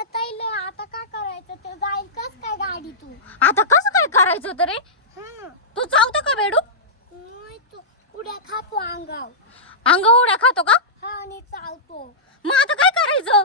वाटत आहे आता काय करायचं ते जाईल कस काय गाडी तू आता कसं काय करायचं तरी तू चावतो का बेडू नाही तू उड्या खातो अंगाव अंग उड्या खातो का हा आणि चालतो मग आता काय करायचं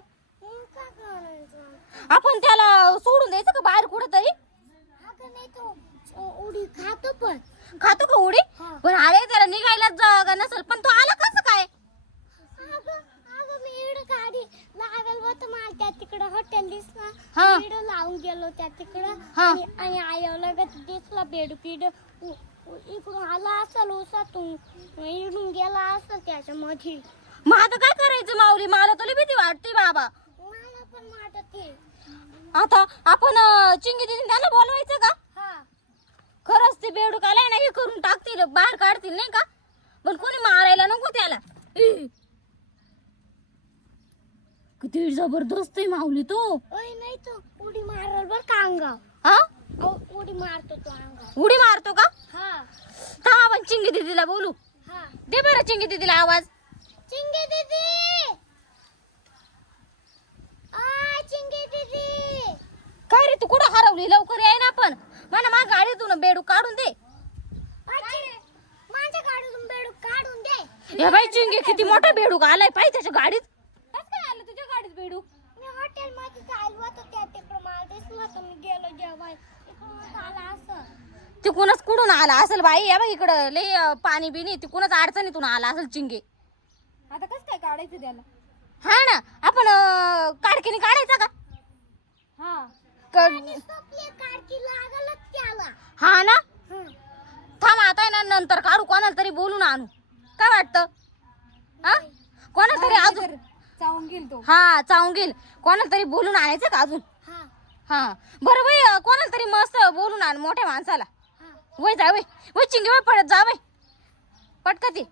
काय करायचं आपण त्याला सोडून द्यायचं का बाहेर कुठं तरी अगं नाही तो उडी खातो पण खातो का उडी हा. पण अरे त्याला निघायला जागा नसेल पण तो आला कसं काय अगं मी इकडं गाडी लागल होतं मला त्या तिकडं हॉटेल दिसला हा. इकडं लावून गेलो त्या तिकडं हा. आणि आयो लगत दिसला बेड पीड इकडून आला असेल उसातून इकडून गेला असेल त्याच्यामध्ये मग आता काय करायचं माऊली मला तुला भीती वाटते बाबा मला पण वाटते आता आपण चिंगी दिदी त्याला बोलवायचं का हा खरंच ते बेडूक आलाय ना हे करून टाकतील बाहेर काढतील नाही का पण कोणी मारायला नको त्याला किती जबरदस्त आहे माऊली तू ओय नाही तो उडी मारल बर का अंगाव हा उडी मारतो तो अंगाव उडी मारतो का हा थांब आपण चिंगी दीदीला बोलू हा दे बरं चिंगी दीदीला आवाज चिंगे दीदी चिंगे दीदी काय रे तू कुठं हरवली लवकर याय ना आपण मला माझ्या गाडीतून बेडू काढून दे माझ्या गाडीतून बेडूक काढून दे या बाई चिंगी किती मोठा बेडूक आलाय पाहिजे त्याच्या गाडीत कसं काय आलं तुझ्या गाडीत बेडूक मी हॉटेल मध्ये चालू होतो त्या तिकडं मला दिसलं तर मी गेलो जेवाय इकडून आला असं तिकूनच कुठून आला असेल बाई या बाई इकडं लय पाणी बिनी तिकूनच अडचणीतून आला असेल चिंगे आता कसं काय काढायचं त्याला हा ना आपण काडकीने काढायचा का हा क- काढकी लागलच त्याला हा ना थांब आता आहे ना नंतर काढू कोणाला तरी बोलून आणू काय वाटतं हा कोणाला तरी अजून चावून गेल तो हा चावून गेल कोणाला तरी बोलून आणायचं का अजून हा हा बरं बाई कोणाला तरी मस्त बोलून आण मोठ्या माणसाला हा वय जा वय चिंगी वय पडत जा वय पटकती